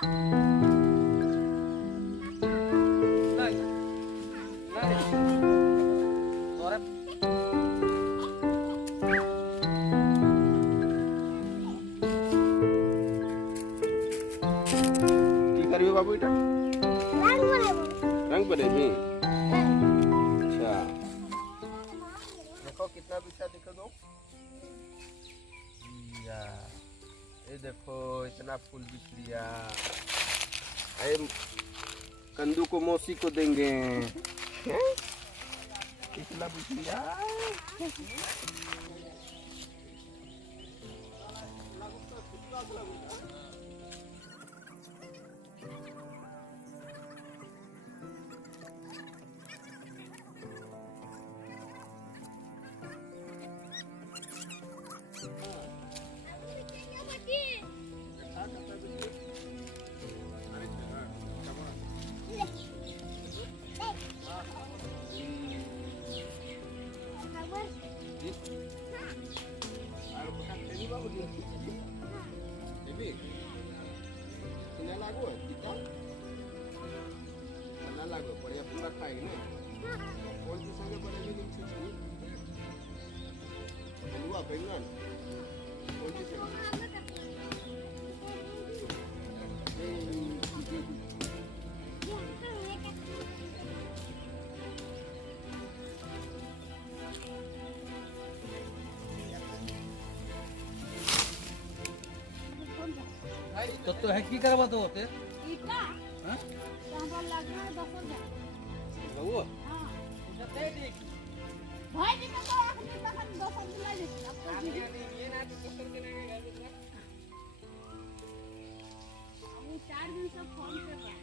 बाबू इटा रंग बनेगी। अच्छा देखो कितना बिछा दिखा दो। ये देखो इतना फूल बिछ लिया। कंदू को मौसी को देंगे। कितना बिछ लिया। लागो बढ़िया पूरा खाएगी ना। कौन सी संगे बनेगी नीम खिचड़ी? हलवा बैंगन कौन सी संगे? तो है की करवा तो होते इटा हां सांबर लगना 10,000 वो हां उठते ठीक भाई जी का आखिर तक 10,000 ले लेते आपको ये ना तो कर के नहीं गया दूसरा अब 4 दिन से फोन कर रहा है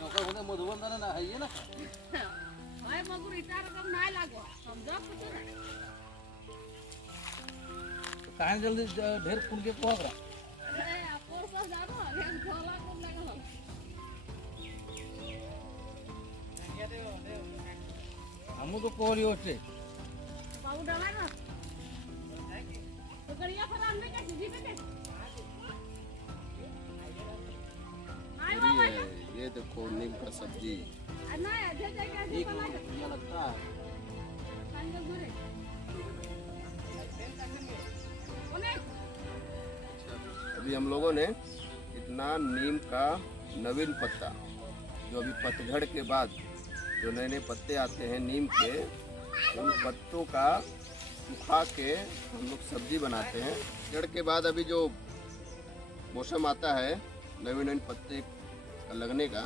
नौकर होने मधुबन दाना ना है ये ना भाई मगर इटा रकम ना लागो समझो कुछ ना कहां जल्दी ढेर फूल के पहुंच रहा हमू तो कोरी होते पाउडर है ना तो करिया फराम में कैसे जी पे ये देखो नीम का सब्जी ना अजय जय कैसे बना के ये लगता है। संग घरे अभी हम लोगों ने इतना नीम का नवीन पत्ता जो अभी पतझड़ के बाद जो नए नए पत्ते आते हैं नीम के, उन पत्तों का सुखा के हम लोग सब्जी बनाते हैं। जड़ के बाद अभी जो मौसम आता है नवीन नवीन पत्ते लगने का,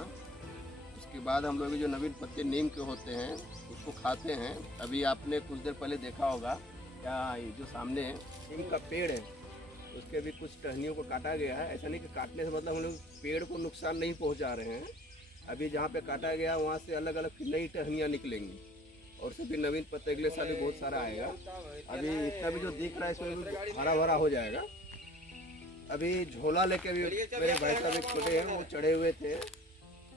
उसके बाद हम लोग जो नवीन पत्ते नीम के होते हैं उसको खाते हैं। अभी आपने कुछ देर पहले देखा होगा क्या ये जो सामने नीम का पेड़ है उसके भी कुछ टहनियों को काटा गया है। ऐसा नहीं कि काटने से मतलब हम लोग पेड़ को नुकसान नहीं पहुंचा रहे हैं। अभी जहाँ पे काटा गया वहाँ से अलग अलग नई टहनियाँ निकलेंगी और सभी नवीन पत्ते अगले साल भी बहुत सारा आएगा। अभी इतना भी जो दिख रहा है इसमें भी हरा भरा हो जाएगा। अभी झोला लेके भी मेरे भाई साहब एक छोटे हैं वो चढ़े हुए थे।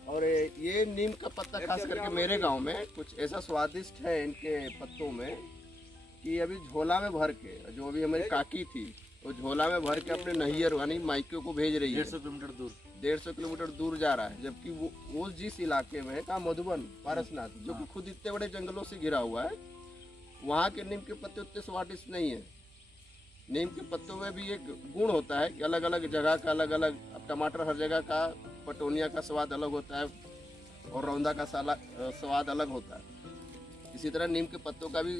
और ये नीम का पत्ता खास करके मेरे गाँव में कुछ ऐसा स्वादिष्ट है इनके पत्तों में कि अभी झोला में भर के, जो अभी हमारी काकी थी वो झोला में भर के अपने नैहर यानी मायके को भेज रही है। 150 किलोमीटर दूर 150 किलोमीटर दूर जा रहा है। जबकि वो जिस इलाके में है कहाँ मधुबन पारसनाथ जो कि खुद इतने बड़े जंगलों से घिरा हुआ है, वहाँ के नीम के पत्ते उतने स्वादिष्ट नहीं है। नीम के पत्तों में भी एक गुण होता है कि अलग अलग जगह का अलग अलग, अब टमाटर हर जगह का, पटोनिया का स्वाद अलग होता है और रौंदा का स्वाद अलग होता है। इसी तरह नीम के पत्तों का भी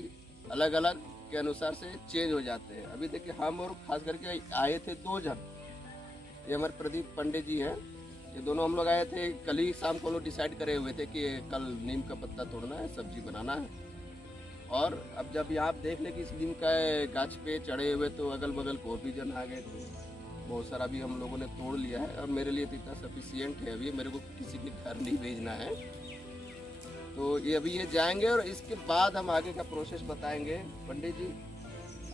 अलग अलग के अनुसार से चेंज हो जाते हैं। अभी देखिए हम और खास करके आए थे 2 जन, ये हमारे प्रदीप पंडित जी हैं, ये दोनों हम लोग आए थे। कल ही शाम को लोग डिसाइड करे हुए थे कि कल नीम का पत्ता तोड़ना है, सब्जी बनाना है। और अब जब ये आप देख ले कि इस नीम का गाछ पे चढ़े हुए तो अगल बगल को भी जन आ गए थे। बहुत सारा भी हम लोगों ने तोड़ लिया है और मेरे लिए तो इतना सफिशियंट है। अभी मेरे को किसी के घर नहीं भेजना है, तो ये अभी ये जाएंगे और इसके बाद हम आगे का प्रोसेस बताएंगे। पंडित जी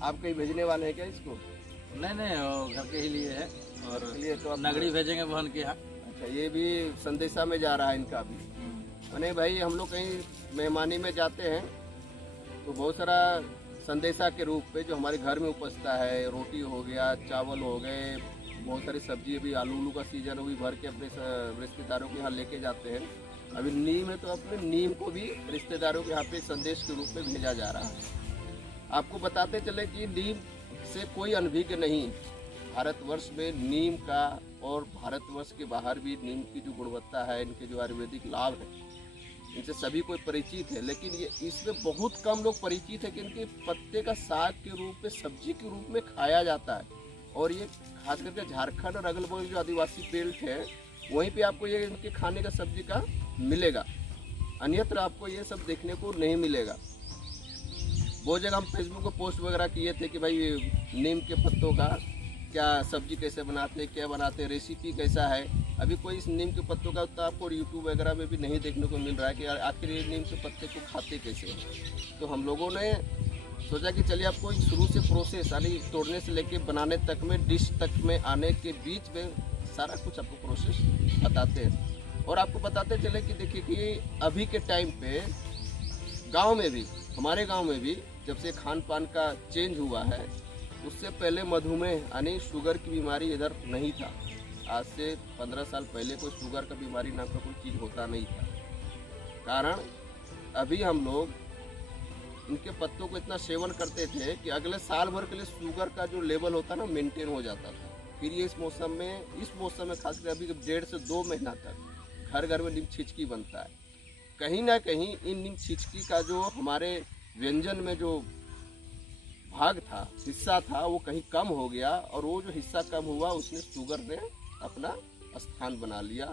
आप कहीं भेजने वाले हैं क्या इसको? नहीं घर के ही लिए है और लिए तो नगड़ी भेजेंगे बहन के यहाँ। अच्छा ये भी संदेशा में जा रहा है इनका भी। नहीं भाई हम लोग कहीं मेहमानी में जाते हैं तो बहुत सारा संदेशा के रूप पे जो हमारे घर में उपजता है, रोटी हो गया, चावल हो गए, बहुत सारी सब्जी, अभी आलू का सीजन है, वो भी भर के अपने रिश्तेदारों के यहाँ लेके जाते हैं। अभी नीम है तो अपने नीम को भी रिश्तेदारों के यहाँ पे संदेश के रूप में भेजा जा रहा है। आपको बताते चले कि नीम से कोई अनभिज्ञ नहीं। भारतवर्ष में नीम का और भारतवर्ष के बाहर भी नीम की जो गुणवत्ता है, इनके जो आयुर्वेदिक लाभ है, इनसे सभी कोई परिचित है। लेकिन ये इसमें बहुत कम लोग परिचित है कि इनके पत्ते का साग के रूप में, सब्जी के रूप में खाया जाता है। और ये खास करके झारखंड और अगल बगल जो आदिवासी बेल्ट है, वहीं पे आपको ये इनके खाने का सब्जी का मिलेगा। अन्यत्र आपको ये सब देखने को नहीं मिलेगा। बहुत जगह हम फेसबुक पर पोस्ट वगैरह किए थे कि भाई नीम के पत्तों का क्या सब्जी कैसे बनाते हैं, क्या बनाते हैं, रेसिपी कैसा है। अभी कोई इस नीम के पत्तों का तो आपको यूट्यूब वगैरह में भी नहीं देखने को मिल रहा है कि आखिर ये नीम के पत्ते को खाते कैसे हैं। तो हम लोगों ने सोचा कि चलिए आपको एक शुरू से प्रोसेस, यानी तोड़ने से लेके बनाने तक में, डिश तक में आने के बीच में सारा कुछ आपको प्रोसेस बताते हैं। और आपको बताते चले कि देखिए कि अभी के टाइम पे गांव में भी, हमारे गांव में भी जब से खान पान का चेंज हुआ है, उससे पहले मधुमेह यानी शुगर की बीमारी इधर नहीं था। आज से 15 साल पहले कोई शुगर का बीमारी नाम का कोई चीज़ होता नहीं था। कारण अभी हम लोग इनके पत्तों को इतना सेवन करते थे कि अगले साल भर के लिए शुगर का जो लेवल होता ना, मेंटेन हो जाता था। फिर ये इस मौसम में खासकर अभी 1.5 से 2 महीना तक घर घर में नीम छिचकी बनता है। कहीं ना कहीं इन नीम छिचकी का जो हमारे व्यंजन में जो भाग था, हिस्सा था, वो कहीं कम हो गया। और वो जो हिस्सा कम हुआ, उसने शुगर ने अपना स्थान बना लिया।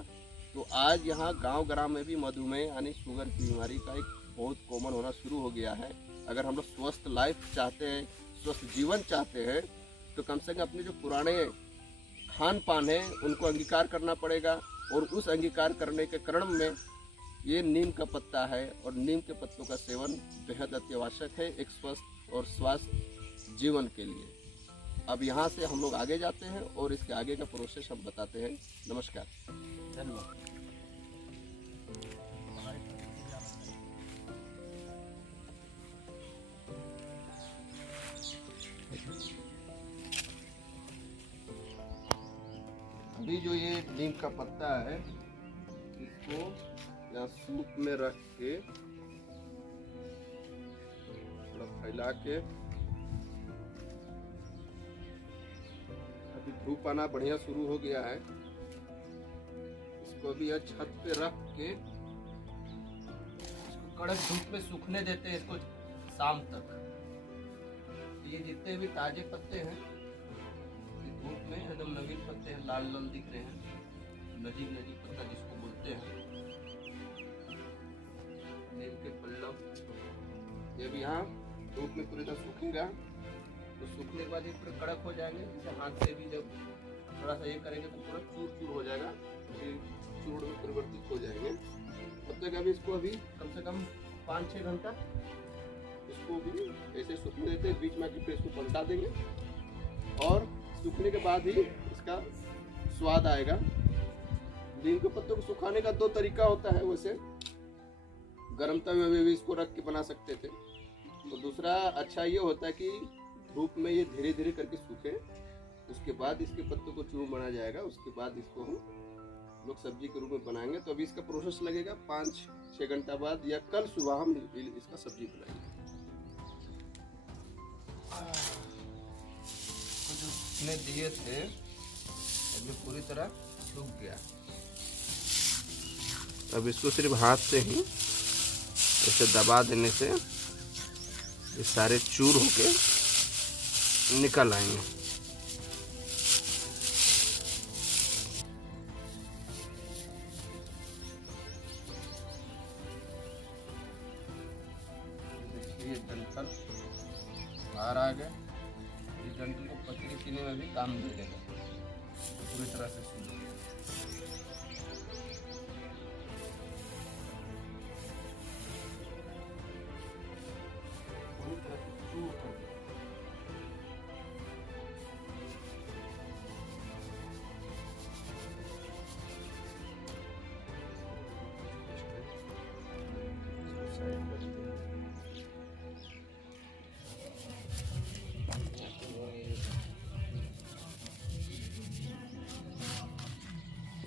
तो आज यहाँ गांव ग्राम में भी मधुमेह यानी शुगर की बीमारी का एक बहुत कॉमन होना शुरू हो गया है। अगर हम लोग स्वस्थ लाइफ चाहते हैं, स्वस्थ जीवन चाहते हैं, तो कम से कम अपने जो पुराने खान पान है उनको अंगीकार करना पड़ेगा। और उस अंगीकार करने के क्रम में ये नीम का पत्ता है, और नीम के पत्तों का सेवन बेहद अत्यावश्यक है एक स्वस्थ और स्वास्थ्य जीवन के लिए। अब यहाँ से हम लोग आगे जाते हैं और इसके आगे का प्रोसेस हम बताते हैं। नमस्कार, धन्यवाद। अभी जो ये नीम का पत्ता है, इसको यहाँ सूप में रख के थोड़ा फैला के, अभी धूप आना बढ़िया शुरू हो गया है। इसको अभी यहाँ छत पे रख के इसको कड़क धूप में सूखने देते हैं, इसको शाम तक। ये जितने भी ताजे पत्ते हैं, धूप में एकदम नवीन पत्ते हैं, लाल लाल दिख रहे हैं, नजीब पत्ता जिसको बोलते हैं, नीम के पल्लव। जब यहाँ धूप में पूरी तरह सूखेगा, तो सूखने के बाद ये पूरे कड़क हो जाएंगे। जैसे हाथ से भी जब थोड़ा सा ये करेंगे तो पूरा चूर चूर हो जाएगा, फिर चूर में परिवर्तित हो जाएंगे। तब तक अभी इसको अभी कम से कम 5-6 घंटा इसको भी ऐसे सूखने देते हैं। बीच में आके फिर इसको पलटा देंगे, और सूखने के बाद ही इसका स्वाद आएगा। नीम के पत्तों को सुखाने का 2 तरीका होता है। वैसे गर्म तवे में भी इसको रख के बना सकते थे, तो दूसरा अच्छा ये होता है कि धूप में ये धीरे धीरे करके सूखे, उसके बाद इसके पत्तों को चूर्ण बना जाएगा। उसके बाद इसको हम लोग सब्जी के रूप में बनाएंगे। तो अभी इसका प्रोसेस लगेगा 5-6 घंटा बाद, या कल सुबह हम इसका सब्जी बनाएंगे। जो सूखने दिए थे अभी पूरी तरह सूख गया। अब इसको सिर्फ हाथ से ही ऐसे दबा देने से ये सारे चूर होके निकल आएंगे। देखिए ये डंठल बाहर आ गया। इस डंठल को पचड़ी पीने में भी काम दे देगा, पूरी तरह से सूख गया।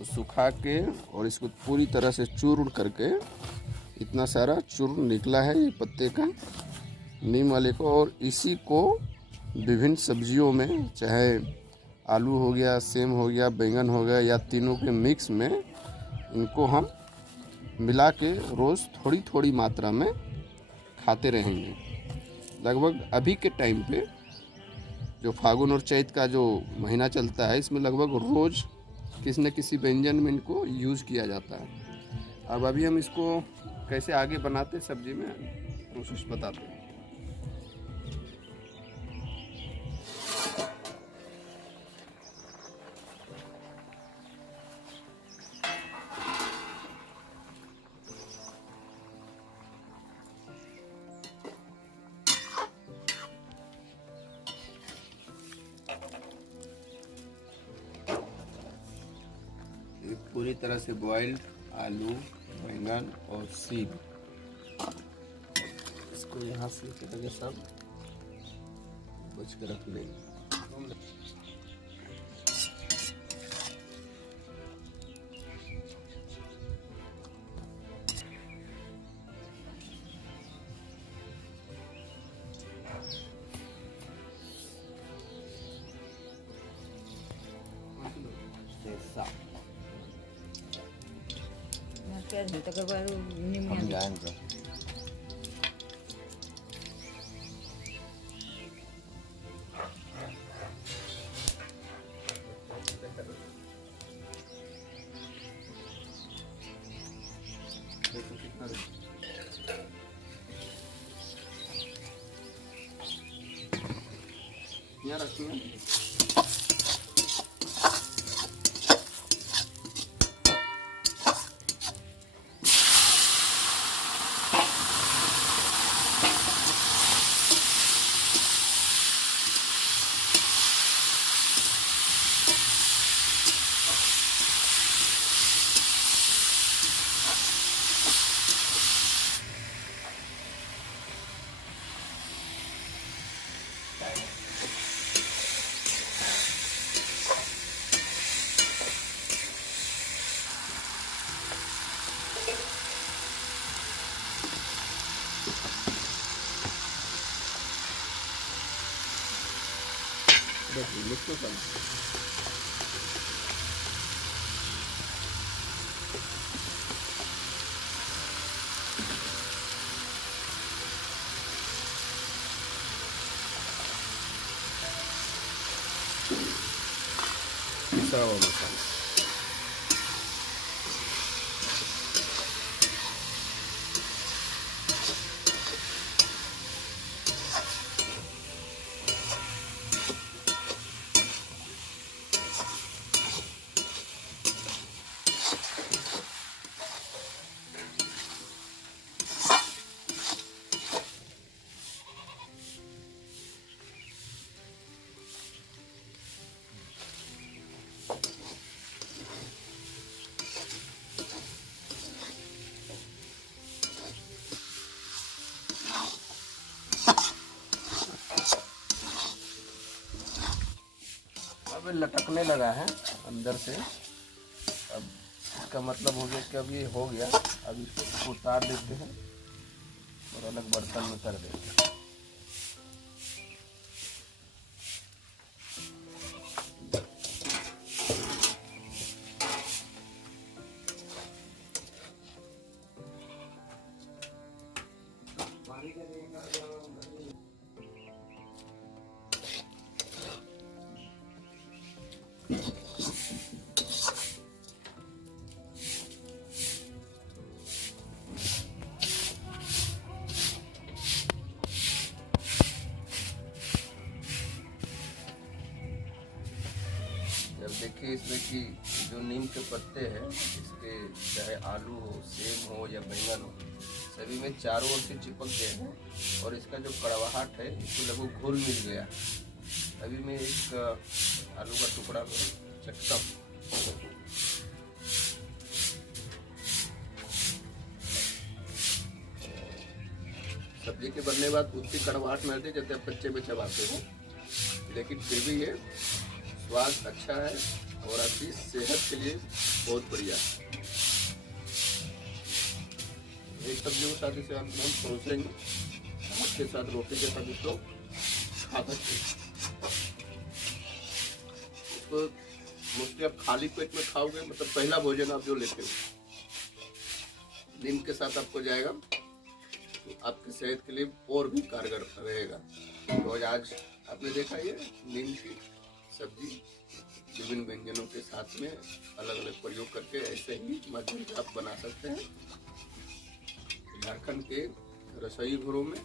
सुखा के और इसको पूरी तरह से चूर्ण करके इतना सारा चूर्ण निकला है ये पत्ते का नीम वाले को। और इसी को विभिन्न सब्जियों में, चाहे आलू हो गया, सेम हो गया, बैंगन हो गया, या तीनों के मिक्स में इनको हम मिला के रोज़ थोड़ी थोड़ी मात्रा में खाते रहेंगे। लगभग अभी के टाइम पे जो फागुन और चैत का जो महीना चलता है, इसमें लगभग रोज़ किसी न किसी व्यंजन में इनको यूज़ किया जाता है। अब अभी हम इसको कैसे आगे बनाते सब्जी में प्रोसेस बताते हैं। पूरी तरह से बॉइल्ड आलू, बैंगन और सीम, इसको यहाँ से करके सब बच कर रख लेंगे। हम जाएंगे यहाँ रखिए। पिसा हुआ मसाला। अब लटकने लगा है अंदर से। अब इसका मतलब हो गया कि अब ये हो गया। अब इसको उतार देते हैं और अलग बर्तन में कर देते हैं। देखिए इसमें कि जो नीम के पत्ते हैं, इसके चाहे आलू हो, सेम हो या बैंगन हो, सभी में चारों ओर से चिपक गए हैं और इसका जो कड़वाहट है इसको लगभग घुल मिल गया। अभी मैं एक आलू का टुकड़ा में चटका सब्जी के बनने के बाद उतनी कड़वाहट में आती है जब तक बच्चे में चबाते हो, लेकिन फिर भी ये स्वाद अच्छा है और आपकी सेहत के लिए बहुत बढ़िया है। एक सब्जियों के साथ इसे हम परोसेंगे, उसके साथ रोटी के साथ इसको खा सकते हैं। इसको मोस्टली आप खाली पेट में खाओगे, मतलब पहला भोजन आप जो लेते हो नीम के साथ आपको जाएगा, तो आपकी सेहत के लिए और भी कारगर रहेगा। तो आज आपने देखा ये नीम की सब्जी विभिन्न व्यंजनों के साथ में अलग अलग प्रयोग करके ऐसे ही माध्यम से आप बना सकते हैं। झारखंड के रसोई घरों में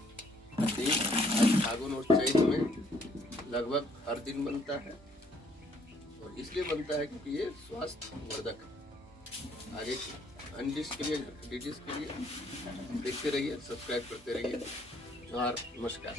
नीम फागुन और चैत में लगभग हर दिन बनता है, और इसलिए बनता है क्योंकि ये स्वास्थ्य वर्धक है। आगे अन्य डिश के लिए, डिशेस के लिए देखते रहिए, सब्सक्राइब करते रहिए। जोहार, नमस्कार।